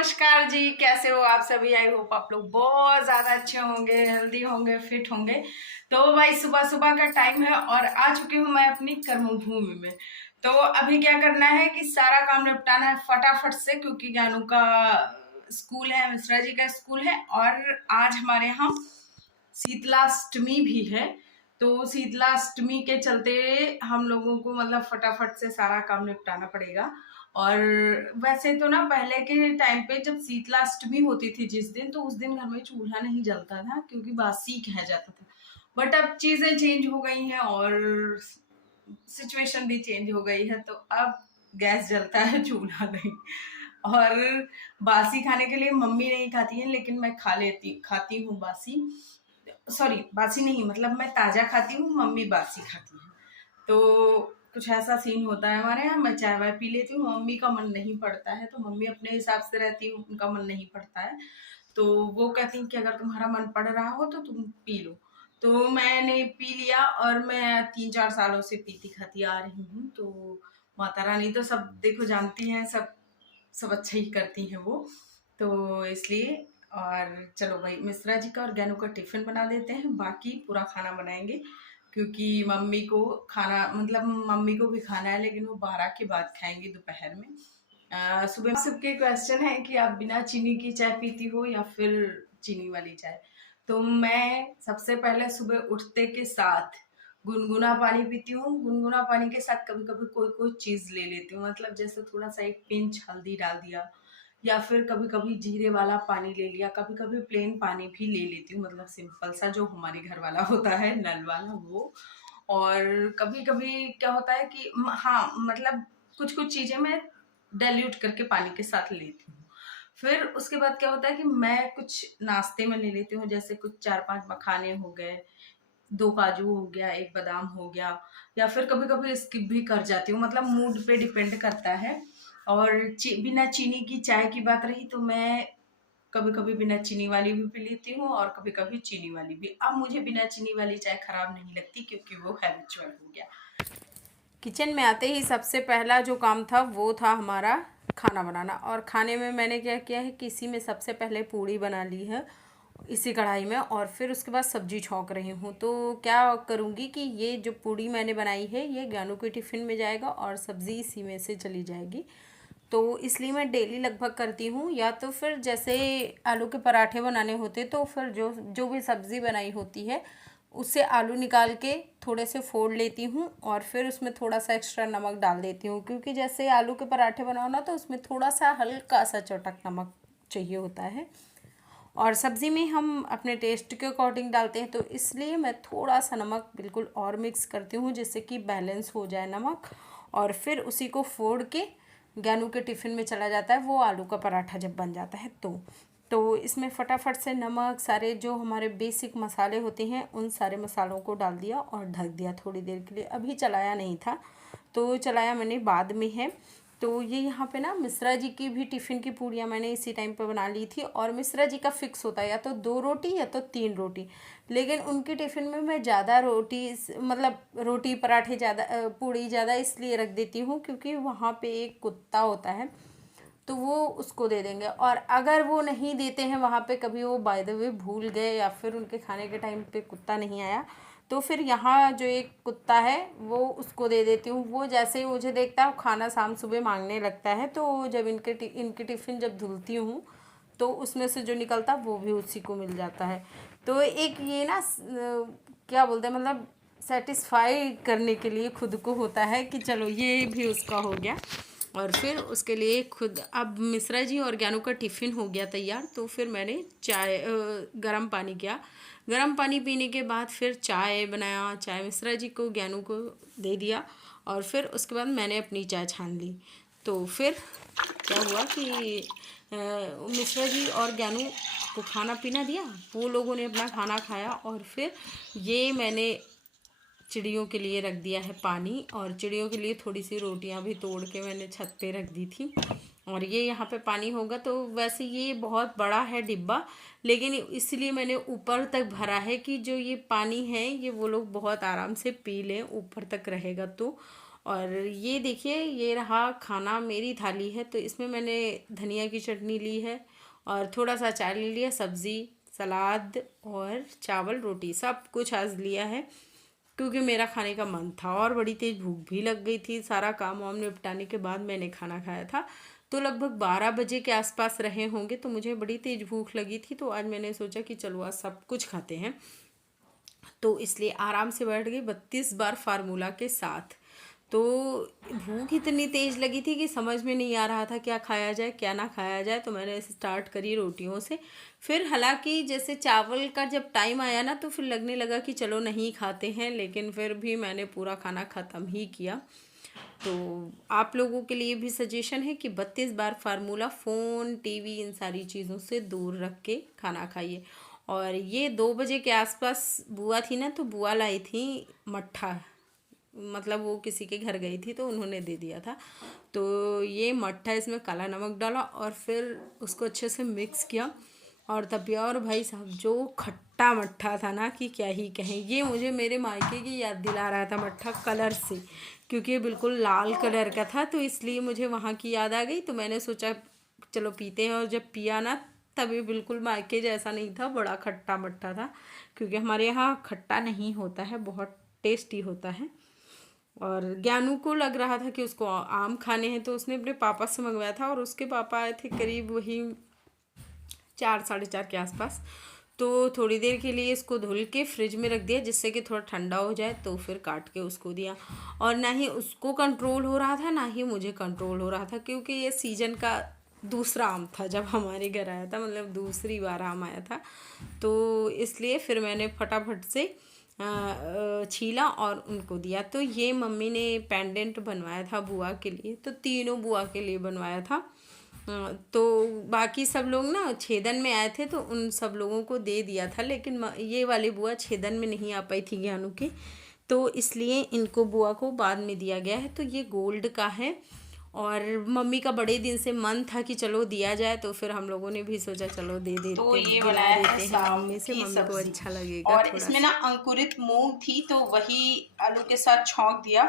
नमस्कार जी, कैसे हो आप सभी। आई होप आप लोग बहुत ज्यादा अच्छे होंगे, हेल्दी होंगे, फिट होंगे। तो भाई सुबह सुबह का टाइम है और आ चुकी हूँ मैं अपनी कर्मभूमि में। तो अभी क्या करना है कि सारा काम निपटाना है फटाफट से, क्योंकि ज्ञानू का स्कूल है, मिश्रा जी का स्कूल है और आज हमारे यहाँ शीतलाष्टमी भी है। तो शीतलाष्टमी के चलते हम लोगों को मतलब फटाफट से सारा काम निपटाना पड़ेगा। और वैसे तो ना पहले के टाइम पे जब शीतलाष्टमी होती थी जिस दिन, तो उस दिन घर में चूल्हा नहीं जलता था क्योंकि बासी कहा जाता था। बट अब चीजें चेंज हो गई हैं और सिचुएशन भी चेंज हो गई है, तो अब गैस जलता है, चूल्हा नहीं। और बासी खाने के लिए मम्मी नहीं खाती है, लेकिन मैं खाती हूँ बासी। सॉरी, बासी नहीं, मतलब मैं ताजा खाती हूँ, मम्मी बासी खाती है। तो कुछ ऐसा सीन होता है हमारे यहाँ। मैं चाय वाय पी लेती हूँ, मम्मी का मन नहीं पड़ता है, तो मम्मी अपने हिसाब से रहती है, उनका मन नहीं पड़ता है। तो वो कहती हैं कि अगर तुम्हारा मन पड़ रहा हो तो तुम पी लो। तो मैंने पी लिया और मैं 3-4 सालों से पीती खाती आ रही हूँ। तो माता रानी तो सब देखो जानती हैं, सब सब अच्छा ही करती हैं वो। तो इसलिए, और चलो भाई मिश्रा जी का और ज्ञानू का टिफिन बना देते हैं, बाकी पूरा खाना बनाएंगे। क्योंकि मम्मी को खाना, मतलब मम्मी को भी खाना है, लेकिन वो 12 के बाद खाएंगे दोपहर में। सुबह सबके क्वेश्चन है कि आप बिना चीनी की चाय पीती हो या फिर चीनी वाली चाय। तो मैं सबसे पहले सुबह उठते के साथ गुनगुना पानी पीती हूँ। गुनगुना पानी के साथ कभी कभी कोई कोई चीज ले लेती हूँ, मतलब जैसे थोड़ा सा एक पिंच हल्दी डाल दिया, या फिर कभी कभी जीरे वाला पानी ले लिया, कभी कभी प्लेन पानी भी ले लेती हूँ, मतलब सिंपल सा जो हमारे घर वाला होता है, नल वाला, वो। और कभी कभी क्या होता है कि हाँ, मतलब कुछ कुछ चीजें मैं डाइल्यूट करके पानी के साथ लेती हूँ। फिर उसके बाद क्या होता है कि मैं कुछ नाश्ते में ले लेती हूँ, जैसे कुछ 4-5 मखाने हो गए, 2 काजू हो गया, 1 बादाम हो गया, या फिर कभी कभी स्किप भी कर जाती हूँ, मतलब मूड पे डिपेंड करता है। और बिना चीनी की चाय की बात रही तो मैं कभी कभी बिना चीनी वाली भी पी लेती हूँ और कभी कभी चीनी वाली भी। अब मुझे बिना चीनी वाली चाय खराब नहीं लगती, क्योंकि वो हैबिचुअल हो गया। किचन में आते ही सबसे पहला जो काम था वो था हमारा खाना बनाना। और खाने में मैंने क्या किया है कि इसी में सबसे पहले पूड़ी बना ली है, इसी कढ़ाई में, और फिर उसके बाद सब्जी छौंक रही हूँ। तो क्या करूँगी कि ये जो पूड़ी मैंने बनाई है ये ज्ञानू के टिफ़िन में जाएगा और सब्ज़ी इसी में से चली जाएगी। तो इसलिए मैं डेली लगभग करती हूँ, या तो फिर जैसे आलू के पराठे बनाने होते तो फिर जो जो भी सब्ज़ी बनाई होती है उससे आलू निकाल के थोड़े से फोड़ लेती हूँ और फिर उसमें थोड़ा सा एक्स्ट्रा नमक डाल देती हूँ, क्योंकि जैसे आलू के पराठे बनाओ ना तो उसमें थोड़ा सा हल्का सा चटक नमक चाहिए होता है। और सब्ज़ी में हम अपने टेस्ट के अकॉर्डिंग डालते हैं, तो इसलिए मैं थोड़ा सा नमक बिल्कुल और मिक्स करती हूँ जिससे कि बैलेंस हो जाए नमक। और फिर उसी को फोड़ के ज्ञानू के टिफ़िन में चला जाता है, वो आलू का पराठा जब बन जाता है तो इसमें फटाफट से नमक, सारे जो हमारे बेसिक मसाले होते हैं उन सारे मसालों को डाल दिया और ढक दिया थोड़ी देर के लिए। अभी चलाया नहीं था, तो चलाया मैंने बाद में है। तो ये यहाँ पे ना मिश्रा जी की भी टिफ़िन की पूड़ियाँ मैंने इसी टाइम पे बना ली थी। और मिश्रा जी का फिक्स होता है या तो 2 रोटी या तो 3 रोटी, लेकिन उनके टिफ़िन में मैं ज़्यादा रोटी, मतलब रोटी पराठे ज़्यादा, पूड़ी ज़्यादा इसलिए रख देती हूँ क्योंकि वहाँ पे एक कुत्ता होता है, तो वो उसको दे देंगे। और अगर वो नहीं देते हैं वहाँ पे, कभी वो बाय द वे भूल गए या फिर उनके खाने के टाइम पे कुत्ता नहीं आया, तो फिर यहाँ जो एक कुत्ता है वो उसको दे देती हूँ। वो जैसे ही मुझे देखता है खाना शाम सुबह मांगने लगता है, तो जब इनके टिफ़िन जब धुलती हूँ तो उसमें से जो निकलता वो भी उसी को मिल जाता है। तो एक ये ना क्या बोलते हैं, मतलब सेटिस्फाई करने के लिए खुद को होता है कि चलो ये भी उसका हो गया। और फिर उसके लिए खुद, अब मिश्रा जी और ज्ञानू का टिफ़िन हो गया तैयार, तो फिर मैंने चाय गर्म पानी किया। गर्म पानी पीने के बाद फिर चाय बनाया, चाय मिश्रा जी को, ज्ञानू को दे दिया और फिर उसके बाद मैंने अपनी चाय छान ली। तो फिर क्या हुआ कि मिश्रा जी और ज्ञानू को खाना पीना दिया, वो लोगों ने अपना खाना खाया और फिर ये मैंने चिड़ियों के लिए रख दिया है पानी, और चिड़ियों के लिए थोड़ी सी रोटियां भी तोड़ के मैंने छत पे रख दी थी। और ये यहाँ पे पानी होगा, तो वैसे ये बहुत बड़ा है डिब्बा, लेकिन इसलिए मैंने ऊपर तक भरा है कि जो ये पानी है ये वो लोग बहुत आराम से पी लें, ऊपर तक रहेगा तो। और ये देखिए, ये रहा खाना, मेरी थाली है। तो इसमें मैंने धनिया की चटनी ली है और थोड़ा सा अचार ले लिया, सब्ज़ी, सलाद और चावल रोटी सब कुछ आज लिया है, क्योंकि मेरा खाने का मन था और बड़ी तेज़ भूख भी लग गई थी। सारा काम वाम निपटाने के बाद मैंने खाना खाया था, तो लगभग 12 बजे के आसपास रहे होंगे। तो मुझे बड़ी तेज़ भूख लगी थी, तो आज मैंने सोचा कि चलो आज सब कुछ खाते हैं। तो इसलिए आराम से बैठ गई 32 बार फार्मूला के साथ। तो भूख इतनी तेज़ लगी थी कि समझ में नहीं आ रहा था क्या खाया जाए क्या ना खाया जाए। तो मैंने स्टार्ट करी रोटियों से। फिर हालांकि जैसे चावल का जब टाइम आया ना, तो फिर लगने लगा कि चलो नहीं खाते हैं, लेकिन फिर भी मैंने पूरा खाना ख़त्म ही किया। तो आप लोगों के लिए भी सजेशन है कि 32 बार फार्मूला, फ़ोन, टीवी, इन सारी चीज़ों से दूर रख के खाना खाइए। और ये 2 बजे के आसपास बुआ थी ना, तो बुआ लाई थी मट्ठा, मतलब वो किसी के घर गई थी तो उन्होंने दे दिया था। तो ये मट्ठा, इसमें काला नमक डाला और फिर उसको अच्छे से मिक्स किया और तब पिया। और भाई साहब जो खट्टा मट्ठा था ना कि क्या ही कहें, ये मुझे मेरे मायके की याद दिला रहा था मट्ठा कलर से, क्योंकि ये बिल्कुल लाल कलर का था। तो इसलिए मुझे वहाँ की याद आ गई। तो मैंने सोचा चलो पीते हैं। और जब पिया ना, तभी बिल्कुल मायके जैसा नहीं था, बड़ा खट्टा मट्ठा था, क्योंकि हमारे यहाँ खट्टा नहीं होता है, बहुत टेस्टी होता है। और ज्ञानू को लग रहा था कि उसको आम खाने हैं, तो उसने अपने पापा से मंगवाया था। और उसके पापा आए थे करीब वही 4, 4:30 के आसपास। तो थोड़ी देर के लिए इसको धुल के फ्रिज में रख दिया, जिससे कि थोड़ा ठंडा हो जाए। तो फिर काट के उसको दिया। और ना ही उसको कंट्रोल हो रहा था, ना ही मुझे कंट्रोल हो रहा था, क्योंकि ये सीजन का दूसरा आम था जब हमारे घर आया था, मतलब दूसरी बार आम आया था। तो इसलिए फिर मैंने फटाफट से छीला और उनको दिया। तो ये मम्मी ने पेंडेंट बनवाया था बुआ के लिए, तो तीनों बुआ के लिए बनवाया था। तो बाकी सब लोग ना छेदन में आए थे, तो उन सब लोगों को दे दिया था। लेकिन ये वाली बुआ छेदन में नहीं आ पाई थी ज्ञानू के, तो इसलिए इनको बुआ को बाद में दिया गया है। तो ये गोल्ड का है और मम्मी का बड़े दिन से मन था कि चलो दिया जाए, तो फिर हम लोगों ने भी सोचा चलो दे तो देते, ये दिला बनाया है देते हैं साम मम्मी से, की मम्मी को सब्जी, अच्छा लगेगा और थोड़ा इसमें ना सा। अंकुरित मूंग थी, तो वही आलू के साथ छौंक दिया।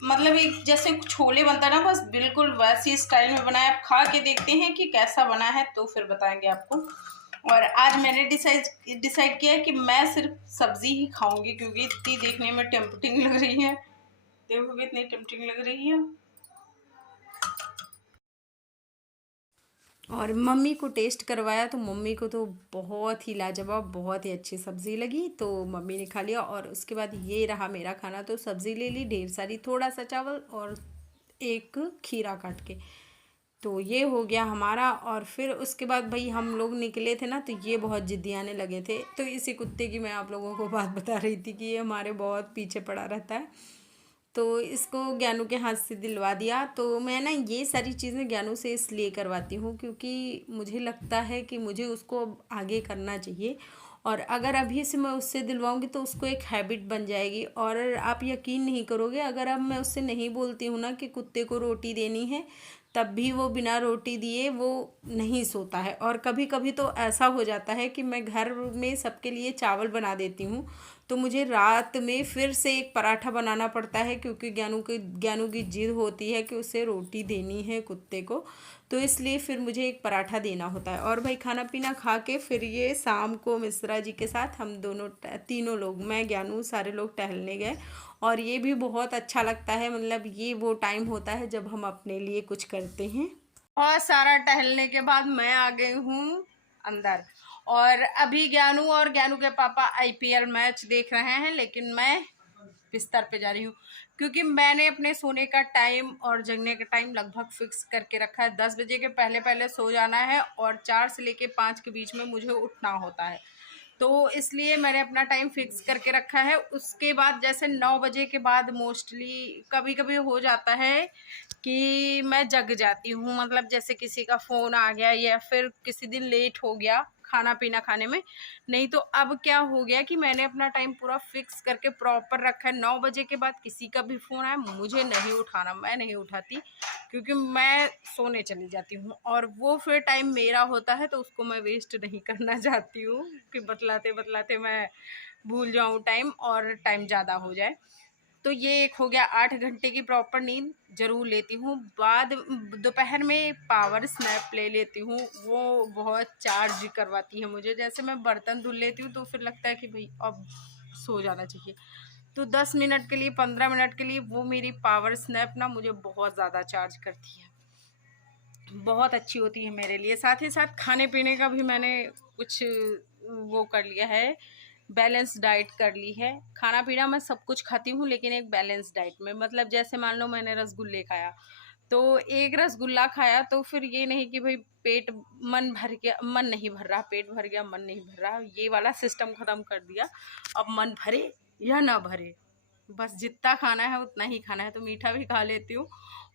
मतलब एक जैसे छोले बनता है ना, बस बिल्कुल वैसी स्टाइल में बनाया। आप खा के देखते हैं कि कैसा बना है, तो फिर बताएंगे आपको। और आज मैंने डिसाइड किया है कि मैं सिर्फ सब्जी ही खाऊंगी, क्योंकि इतनी देखने में टेम्पटिंग लग रही है। देखो कितनी टेम्पटिंग लग रही है। और मम्मी को टेस्ट करवाया, तो मम्मी को तो बहुत ही लाजवाब, बहुत ही अच्छी सब्ज़ी लगी। तो मम्मी ने खा लिया। और उसके बाद ये रहा मेरा खाना। तो सब्ज़ी ले ली ढेर सारी, थोड़ा सा चावल और एक खीरा काट के। तो ये हो गया हमारा। और फिर उसके बाद भाई हम लोग निकले थे ना, तो ये बहुत ज़िद्दी आने लगे थे। तो इसी कुत्ते की मैं आप लोगों को बात बता रही थी कि ये हमारे बहुत पीछे पड़ा रहता है। तो इसको ज्ञानू के हाथ से दिलवा दिया। तो मैं ना ये सारी चीज़ें ज्ञानू से इसलिए करवाती हूँ, क्योंकि मुझे लगता है कि मुझे उसको अब आगे करना चाहिए। और अगर अभी से मैं उससे दिलवाऊंगी तो उसको एक हैबिट बन जाएगी। और आप यकीन नहीं करोगे, अगर अब मैं उससे नहीं बोलती हूँ ना कि कुत्ते को रोटी देनी है, तब भी वो बिना रोटी दिए वो नहीं सोता है। और कभी कभी तो ऐसा हो जाता है कि मैं घर में सबके लिए चावल बना देती हूँ, तो मुझे रात में फिर से एक पराठा बनाना पड़ता है, क्योंकि ज्ञानू की जिद होती है कि उसे रोटी देनी है कुत्ते को। तो इसलिए फिर मुझे एक पराठा देना होता है। और भाई खाना पीना खा के फिर ये शाम को मिश्रा जी के साथ हम दोनों तीनों लोग, मैं ज्ञानू सारे लोग टहलने गए। और ये भी बहुत अच्छा लगता है, मतलब ये वो टाइम होता है जब हम अपने लिए कुछ करते हैं। और सारा टहलने के बाद मैं आ गई हूँ अंदर। और अभी ज्ञानू और ज्ञानू के पापा आईपीएल मैच देख रहे हैं, लेकिन मैं बिस्तर पे जा रही हूँ, क्योंकि मैंने अपने सोने का टाइम और जगने का टाइम लगभग फिक्स करके रखा है। 10 बजे के पहले पहले सो जाना है और 4 से लेके 5 के बीच में मुझे उठना होता है। तो इसलिए मैंने अपना टाइम फिक्स करके रखा है। उसके बाद जैसे 9 बजे के बाद मोस्टली कभी कभी हो जाता है कि मैं जग जाती हूँ, मतलब जैसे किसी का फ़ोन आ गया या फिर किसी दिन लेट हो गया खाना पीना खाने में। नहीं तो अब क्या हो गया कि मैंने अपना टाइम पूरा फिक्स करके प्रॉपर रखा है। 9 बजे के बाद किसी का भी फ़ोन आए मुझे नहीं उठाना, मैं नहीं उठाती, क्योंकि मैं सोने चली जाती हूँ और वो फिर टाइम मेरा होता है, तो उसको मैं वेस्ट नहीं करना चाहती हूँ कि बतलाते बतलाते मैं भूल जाऊँ टाइम और टाइम ज़्यादा हो जाए। तो ये एक हो गया 8 घंटे की प्रॉपर नींद जरूर लेती हूँ। बाद दोपहर में पावर स्नैप ले लेती हूँ, वो बहुत चार्ज करवाती है मुझे। जैसे मैं बर्तन धुल लेती हूँ तो फिर लगता है कि भाई अब सो जाना चाहिए, तो 10 मिनट के लिए 15 मिनट के लिए वो मेरी पावर स्नैप ना मुझे बहुत ज़्यादा चार्ज करती है, बहुत अच्छी होती है मेरे लिए। साथ ही साथ खाने पीने का भी मैंने कुछ वो कर लिया है, बैलेंस डाइट कर ली है। खाना पीना मैं सब कुछ खाती हूँ लेकिन एक बैलेंस डाइट में, मतलब जैसे मान लो मैंने रसगुल्ले खाया तो एक रसगुल्ला खाया तो फिर ये नहीं कि भाई पेट मन भर गया, मन नहीं भर रहा, पेट भर गया मन नहीं भर रहा, ये वाला सिस्टम ख़त्म कर दिया। अब मन भरे या ना भरे, बस जितना खाना है उतना ही खाना है। तो मीठा भी खा लेती हूँ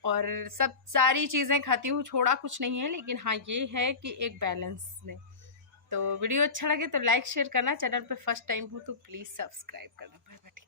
और सब सारी चीज़ें खाती हूँ, छोड़ा कुछ नहीं है। लेकिन हाँ ये है कि एक बैलेंस में। तो वीडियो अच्छा लगे तो लाइक शेयर करना, चैनल पे फर्स्ट टाइम हो तो प्लीज़ सब्सक्राइब करना। Bye bye.